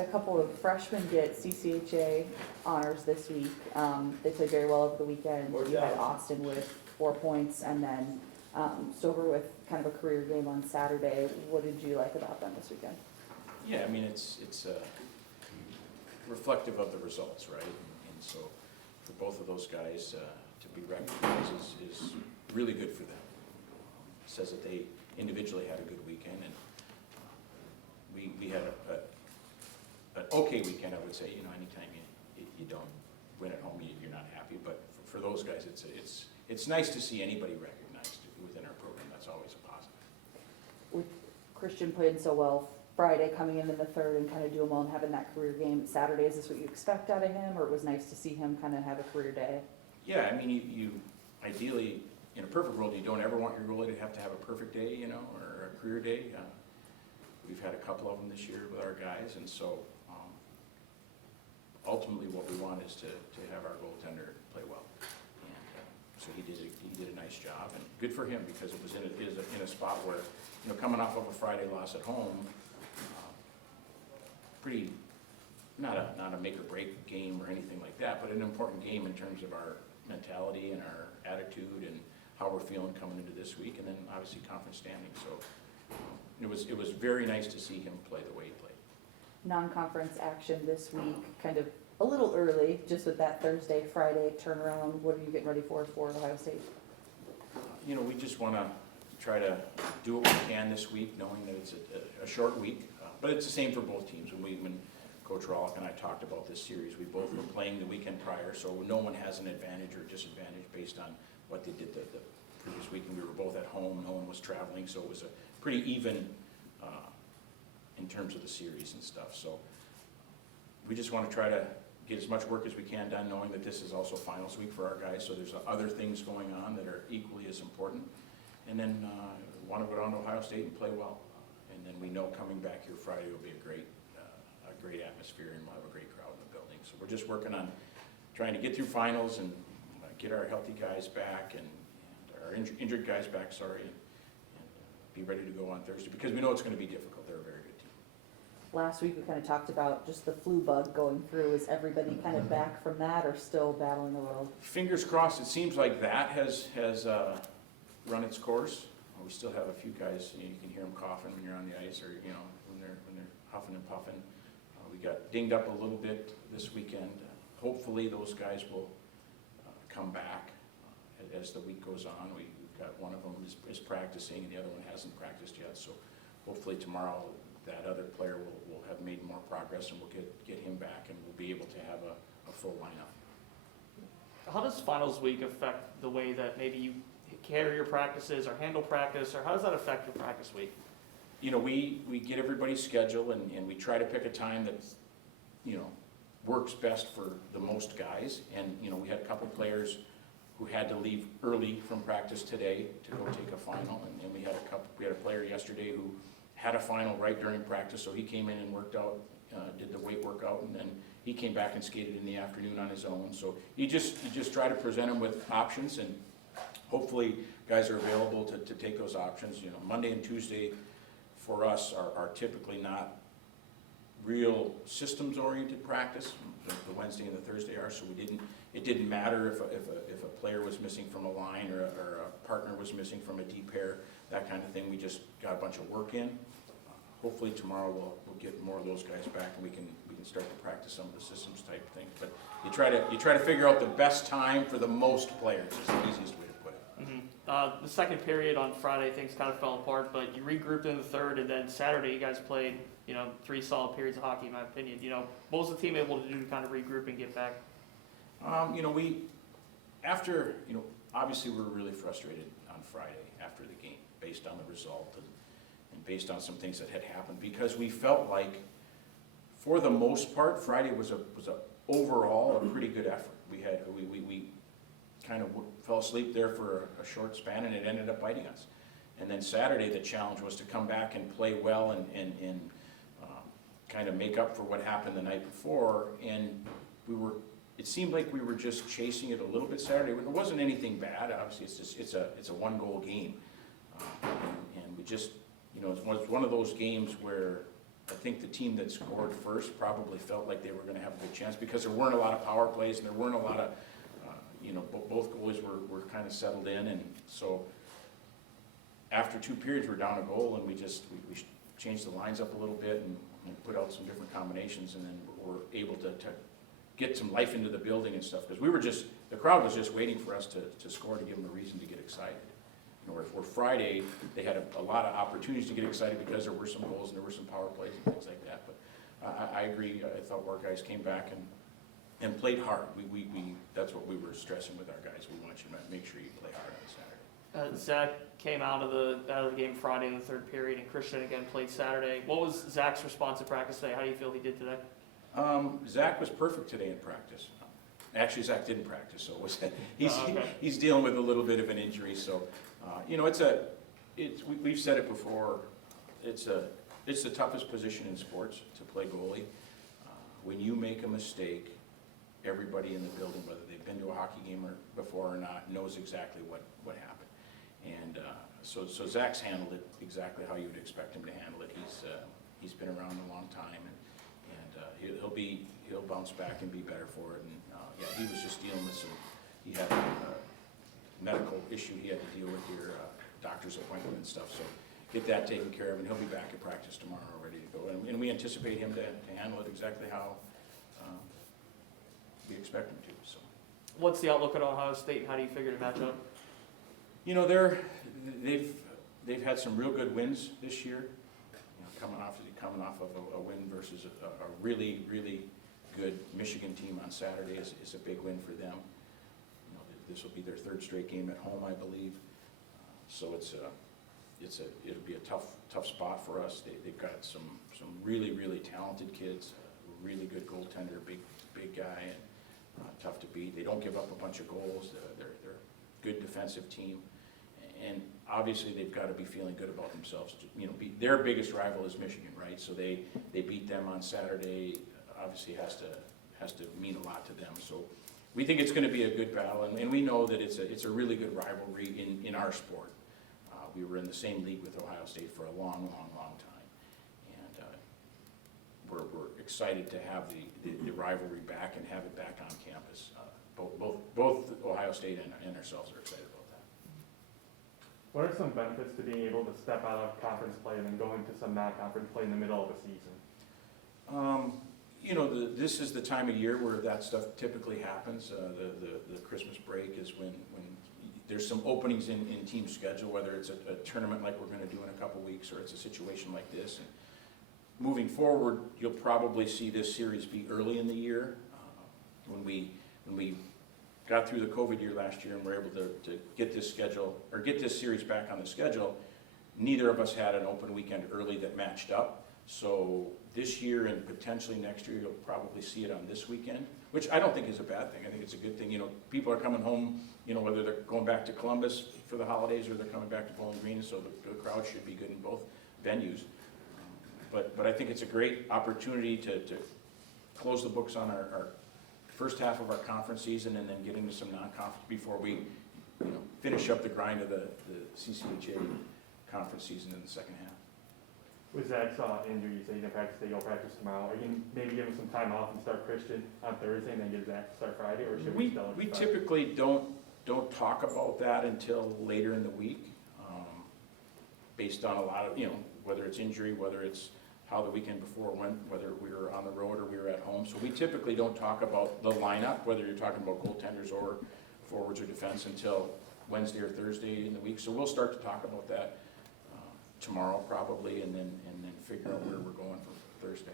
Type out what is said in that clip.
A couple of freshmen get CCHA honors this week. They played very well over the weekend. You had Austin with 4 points, and then Stover with kind of a career game on Saturday. What did you like about them this weekend? Yeah, I mean, it's reflective of the results, right? And so for both of those guys to be recognized is really good for them. It says that they individually had a good weekend, and we had an okay weekend, I would say. You know, anytime you don't win at home, you're not happy. But for those guys, it's nice to see anybody recognized within our program. That's always a positive. With Christian playing so well Friday, coming in the third and kind of doing well and having that career game Saturday, is this what you expect out of him, or it was nice to see him kind of have a career day? Yeah, I mean, you ideally, in a perfect world, you don't ever want your goalie to have a perfect day, you know, or a career day. We've had a couple of them this year with our guys, and so ultimately what we want is to have our goaltender play well. And so he did a nice job, and good for him, because it was in a spot where, you know, coming off of a Friday loss at home, pretty, not a make or break game or anything like that, but an important game in terms of our mentality and our attitude and how we're feeling coming into this week, and then obviously conference standing. So it was very nice to see him play the way he played. Non-conference action this week, kind of a little early, just with that Thursday, Friday turnaround. What are you getting ready for Ohio State? You know, we just want to try to do what we can this week, knowing that it's a short week. But it's the same for both teams. When Coach Rawlik and I talked about this series, we both were playing the weekend prior, so no one has an advantage or disadvantage based on what they did the previous week. And we were both at home, no one was traveling, so it was a pretty even in terms of the series and stuff. So we just want to try to get as much work as we can done, knowing that this is also finals week for our guys, so there's other things going on that are equally as important. And then want to go down to Ohio State and play well. And then we know coming back here Friday will be a great atmosphere, and we'll have a great crowd in the building. So we're just working on trying to get through finals and get our healthy guys back and our injured guys back, and be ready to go on Thursday, because we know it's going to be difficult. They're a very good team. Last week we kind of talked about just the flu bug going through. Is everybody kind of back from that, or still battling a little? Fingers crossed. It seems like that has run its course. We still have a few guys, you can hear them coughing when you're on the ice, or when they're huffing and puffing. We got dinged up a little bit this weekend. Hopefully those guys will come back as the week goes on. We've got one of them is practicing, and the other one hasn't practiced yet. So hopefully tomorrow that other player will have made more progress, and we'll get him back, and we'll be able to have a full lineup. How does finals week affect the way that maybe you carry your practices or handle practice, or how does that affect your practice week? You know, we get everybody's schedule, and we try to pick a time that, works best for the most guys. And, we had a couple players who had to leave early from practice today to go take a final. And we had a player yesterday who had a final right during practice, so he came in and worked out, did the weight workout, and then he came back and skated in the afternoon on his own. So you just try to present him with options, and hopefully guys are available to take those options. Monday and Tuesday for us are typically not real systems-oriented practice. The Wednesday and the Thursday are, so it didn't matter if a player was missing from a line, or a partner was missing from a D pair, that kind of thing. We just got a bunch of work in. Hopefully tomorrow we'll get more of those guys back, and we can start to practice some of the systems type things. But you try to figure out the best time for the most players. Is the easiest way to put it. Mm-hmm. The second period on Friday, things kind of fell apart, but you regrouped in the third, and then Saturday you guys played 3 solid periods of hockey, in my opinion. What was the team able to do to kind of regroup and get back? Obviously we were really frustrated on Friday after the game, based on the result and based on some things that had happened, because we felt like, for the most part, Friday was a overall a pretty good effort. We kind of fell asleep there for a short span, and it ended up biting us. And then Saturday, the challenge was to come back and play well and kind of make up for what happened the night before. And it seemed like we were just chasing it a little bit Saturday. It wasn't anything bad. Obviously, it's a 1-goal game, and we just, it was one of those games where I think the team that scored first probably felt like they were gonna have a good chance, because there weren't a lot of power plays, and there weren't a lot of, both goalies were kind of settled in, and so after 2 periods, we're down a goal, and we changed the lines up a little bit and put out some different combinations, and then we're able to get some life into the building and stuff, because the crowd was just waiting for us to score, to give them a reason to get excited. Where Friday, they had a lot of opportunities to get excited because there were some goals and there were some power plays and things like that, but I agree, I thought our guys came back and played hard. That's what we were stressing with our guys, we want you to make sure you play hard on Saturday. Zach came out of the game Friday in the third period, and Christian again played Saturday. What was Zach's response to practice today? How do you feel he did today? Zach was perfect today in practice. Actually, Zach didn't practice, so okay. he's dealing with a little bit of an injury. So, we've said it before. It's the toughest position in sports to play goalie. When you make a mistake, everybody in the building, whether they've been to a hockey game before or not, knows exactly what happened. And so Zach's handled it exactly how you would expect him to handle it. He's been around a long time, and he'll bounce back and be better for it. And he was just dealing with he had a medical issue he had to deal with here, doctor's appointment and stuff. So get that taken care of, and he'll be back at practice tomorrow, ready to go. And we anticipate him to handle it exactly how we expect him to. So, what's the outlook at Ohio State, and how do you figure to match up? They've had some real good wins this year. Coming off of a win versus a really, really good Michigan team on Saturday is a big win for them. This will be their 3rd straight game at home, I believe. So it'll be a tough spot for us. They've got some really, really talented kids, a really good goaltender, big guy, and tough to beat. They don't give up a bunch of goals. They're a good defensive team, and obviously they've got to be feeling good about themselves. Their biggest rival is Michigan, right? So they beat them on Saturday. Obviously has to mean a lot to them. So we think it's going to be a good battle, and we know that it's a really good rivalry in our sport. We were in the same league with Ohio State for a long time, and we're excited to have the rivalry back and have it back on campus. Both Ohio State and ourselves are excited about that. What are some benefits to being able to step out of conference play and then go into some non-conference play in the middle of a season? This is the time of year where that stuff typically happens. The Christmas break is when there's some openings in team schedule, whether it's a tournament like we're going to do in a couple weeks, or it's a situation like this. And moving forward, you'll probably see this series be early in the year. When we got through the COVID year last year and were able to get this series back on the schedule, neither of us had an open weekend early that matched up. So this year and potentially next year, you'll probably see it on this weekend, which I don't think is a bad thing. I think it's a good thing. People are coming home, whether they're going back to Columbus for the holidays or they're coming back to Bowling Green, so the crowd should be good in both venues. But I think it's a great opportunity to close the books on our first half of our conference season, and then get into some non-conference before we finish up the grind of the CCHA conference season in the second half. With Zach's injury, you say you didn't practice today, you'll practice tomorrow. Are you going to maybe give him some time off and start Christian on Thursday and then get Zach to start Friday, or should we still? We typically don't talk about that until later in the week, based on a lot of, whether it's injury, whether it's how the weekend before went, whether we were on the road or we were at home. So we typically don't talk about the lineup, whether you're talking about goaltenders or forwards or defense, until Wednesday or Thursday in the week. So we'll start to talk about that tomorrow probably, and then figure out where we're going for Thursday.